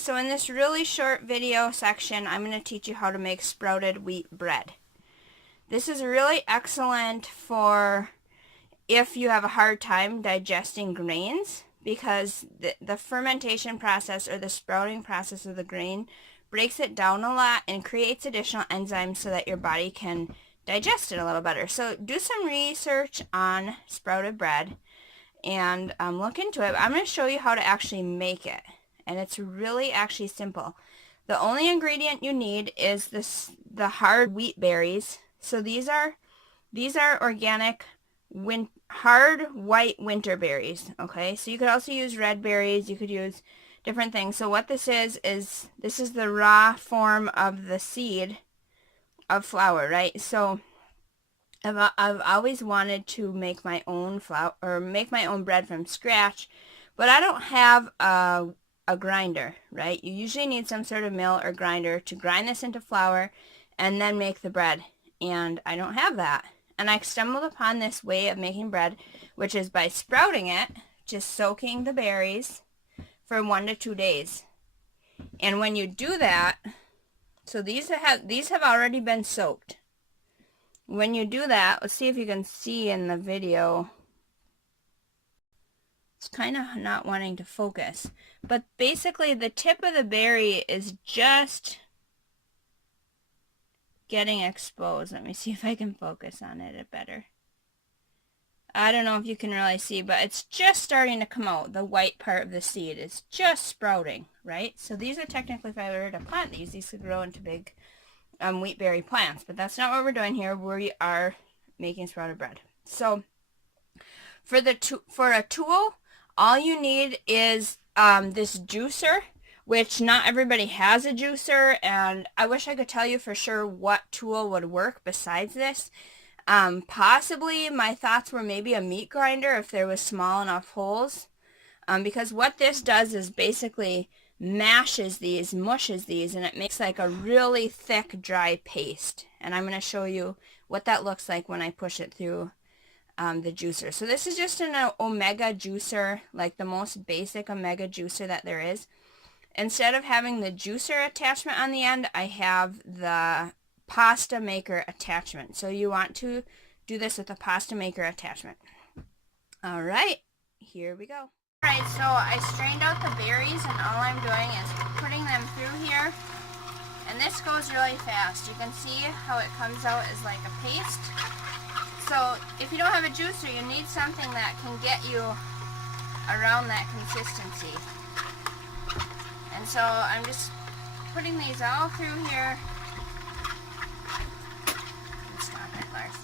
so in this really short video section, I'm going to teach you how to make sprouted wheat bread. This is really excellent for if you have a hard time digesting grains, because the fermentation process or the sprouting process of the grain breaks it down a lot and creates additional enzymes so that your body can digest it a little better. So do some research on sprouted bread and look into it. I'm going to show you how to actually make it, and it's really actually simple. The only ingredient you need is the hard wheat berries. So these are organic hard white winter berries. Okay, so you could also use red berries. You could use different things. So what this is this is the raw form of the seed of flour, right? So I've always wanted to make my own flour or make my own bread from scratch, but I don't have a grinder, right? You usually need some sort of mill or grinder to grind this into flour and then make the bread, and I don't have that. And I stumbled upon this way of making bread, which is by sprouting it, just soaking the berries for 1 to 2 days. And when you do that, so these have already been soaked. When you do that, let's see if you can see in the video. It's kind of not wanting to focus. But basically the tip of the berry is just getting exposed. Let me see if I can focus on it better. I don't know if you can really see, but it's just starting to come out. The white part of the seed is just sprouting, right? So these are technically, if I were to plant these could grow into big wheat berry plants, but that's not what we're doing here. We are making sprouted bread. So for a tool, all you need is this juicer, which not everybody has a juicer, and I wish I could tell you for sure what tool would work besides this. Possibly my thoughts were maybe a meat grinder if there was small enough holes, because what this does is basically mushes these, and it makes like a really thick, dry paste. And I'm going to show you what that looks like when I push it through the juicer. So this is just an omega juicer, like the most basic omega juicer that there is. Instead of having the juicer attachment on the end, I have the pasta maker attachment. So you want to do this with a pasta maker attachment. All right, here we go. Alright, so I strained out the berries, and all I'm doing is putting them through here, and this goes really fast. You can see how it comes out as like a paste. So if you don't have a juicer, you need something that can get you around that consistency. And so I'm just putting these all through here. Stop it, Lars.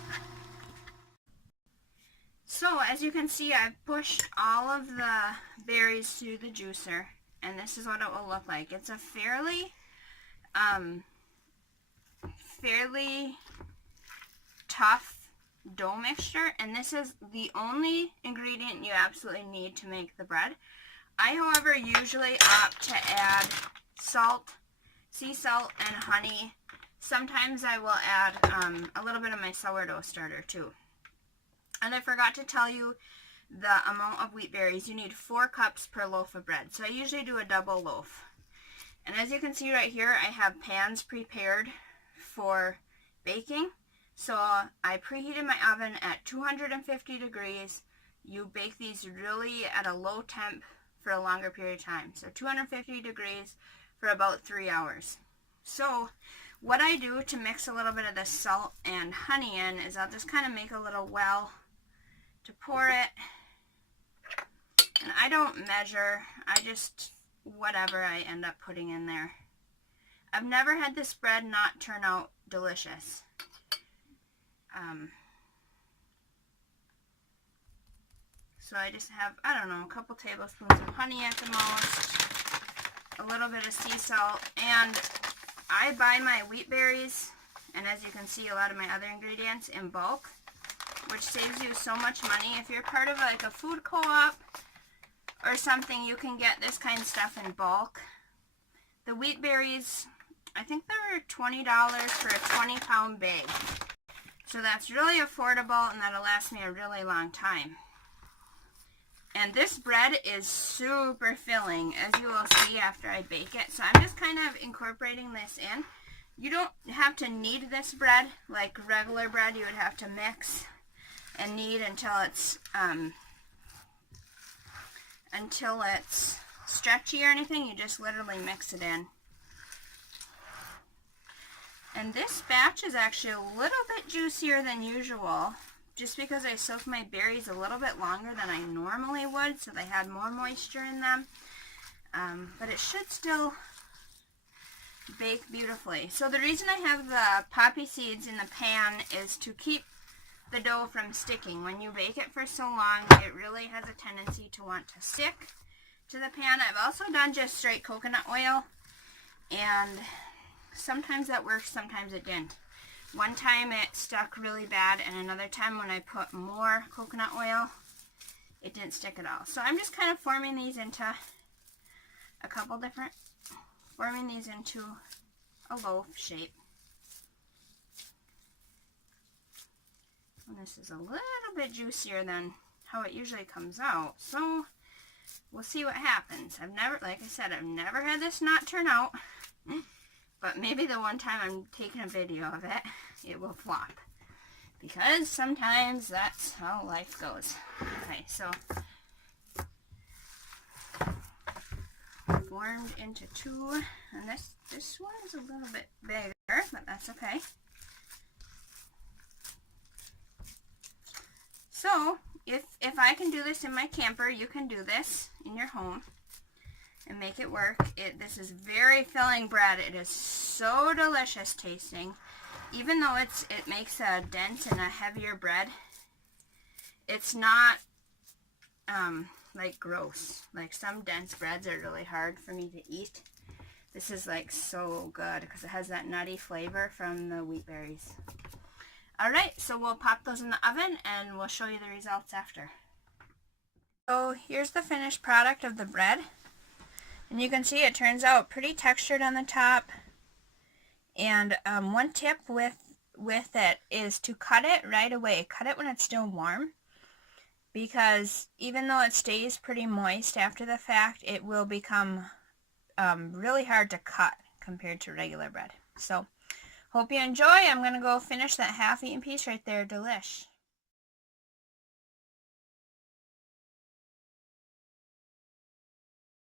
So as you can see, I've pushed all of the berries through the juicer, and this is what it will look like. It's a fairly tough dough mixture, and this is the only ingredient you absolutely need to make the bread. I, however, usually opt to add salt, sea salt, and honey. Sometimes I will add a little bit of my sourdough starter too. And I forgot to tell you the amount of wheat berries. You need 4 cups per loaf of bread. So I usually do a double loaf. And as you can see right here, I have pans prepared for baking. So I preheated my oven at 250 degrees. You bake these really at a low temp for a longer period of time. So 250 degrees for about 3 hours. So what I do to mix a little bit of the salt and honey in is I'll just kind of make a little well to pour it, and I don't measure, I just whatever I end up putting in there. I've never had this bread not turn out delicious. So I just have, I don't know, a couple tablespoons of honey at the most, a little bit of sea salt, and I buy my wheat berries, and as you can see, a lot of my other ingredients in bulk, which saves you so much money. If you're part of like a food co-op or something, you can get this kind of stuff in bulk. The wheat berries, I think they're $20 for a 20-pound bag. So that's really affordable, and that'll last me a really long time. And this bread is super filling, as you will see after I bake it. So I'm just kind of incorporating this in. You don't have to knead this bread like regular bread. You would have to mix and knead until it's stretchy or anything. You just literally mix it in. And this batch is actually a little bit juicier than usual, just because I soaked my berries a little bit longer than I normally would, so they had more moisture in them. But it should still bake beautifully. So the reason I have the poppy seeds in the pan is to keep the dough from sticking. When you bake it for so long, it really has a tendency to want to stick to the pan. I've also done just straight coconut oil, and sometimes that works, sometimes it didn't. One time it stuck really bad, and another time when I put more coconut oil, it didn't stick at all. So I'm just kind of forming these into a loaf shape. And this is a little bit juicier than how it usually comes out. So we'll see what happens. Like I said, I've never had this not turn out. But maybe the one time I'm taking a video of it, it will flop. Because sometimes that's how life goes. Okay, so formed into two. And this one is a little bit bigger, but that's okay. So, if I can do this in my camper, you can do this in your home and make it work. This is very filling bread. It is so delicious tasting. Even though it makes a dense and a heavier bread, it's not like gross. Like some dense breads are really hard for me to eat. This is like so good because it has that nutty flavor from the wheat berries. Alright, so we'll pop those in the oven and we'll show you the results after. So here's the finished product of the bread. And you can see it turns out pretty textured on the top. And one tip with it is to cut it right away. Cut it when it's still warm. Because even though it stays pretty moist after the fact, it will become really hard to cut compared to regular bread. So, hope you enjoy. I'm going to go finish that half-eaten piece right there. Delish.